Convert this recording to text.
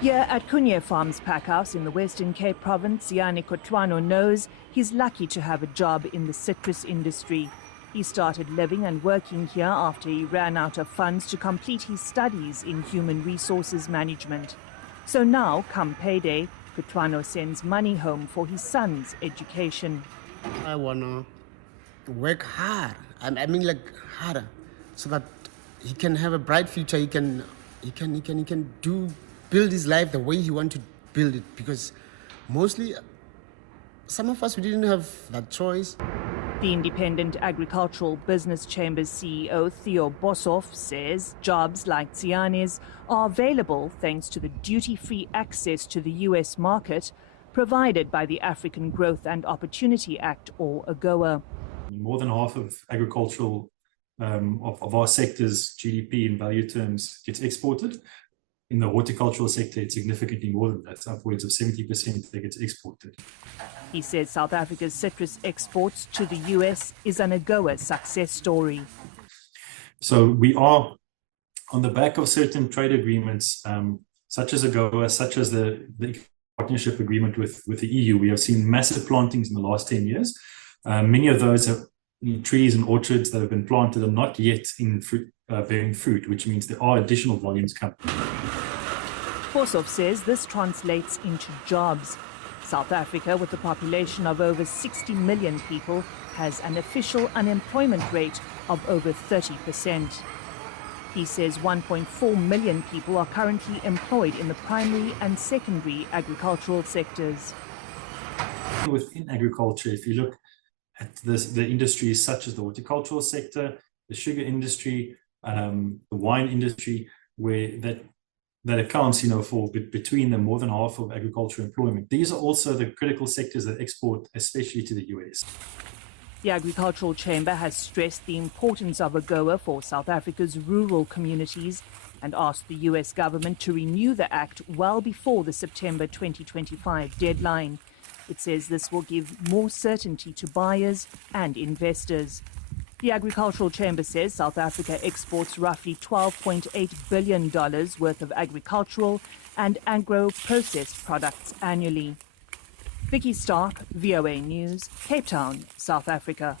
Here at Kunye Farms Packhouse in the Western Cape Province, Ziani Kotwano knows he's lucky to have a job in the citrus industry. He started living and working here after he ran out of funds to complete his studies in human resources management. So now, come payday, Kotwano sends money home for his son's education. I wanna work hard. I mean, like harder, so that he can have a bright future. He can build his life the way he want to build it. Because mostly, some of us, we didn't have that choice. The Independent Agricultural Business Chamber's CEO Theo Boshoff says jobs like Ziani's are available thanks to the duty-free access to the US market provided by the African Growth and Opportunity Act, or AGOA. More than half of agricultural, of our sector's GDP in value terms gets exported. In the horticultural sector, it's significantly more than that, upwards of 70% that gets exported. He says South Africa's citrus exports to the US is an AGOA success story. So we are on the back of certain trade agreements, such as AGOA, such as the partnership agreement with the EU. We have seen massive plantings in the last 10 years. Many of those have trees and orchards that have been planted are not yet in fruit, bearing fruit, which means there are additional volumes coming. Boshoff says this translates into jobs. South Africa, with a population of over 60 million people, has an official unemployment rate of over 30%. He says 1.4 million people are currently employed in the primary and secondary agricultural sectors. Within agriculture, if you look at the industries such as the horticultural sector, the sugar industry, the wine industry, where that accounts, for between them more than half of agricultural employment. These are also the critical sectors that export, especially to the US. The Agricultural Chamber has stressed the importance of AGOA for South Africa's rural communities and asked the US government to renew the act well before the September 2025 deadline. It says this will give more certainty to buyers and investors. The Agricultural Chamber says South Africa exports roughly $12.8 billion worth of agricultural and agro-processed products annually. Vicky Stark, VOA News, Cape Town, South Africa.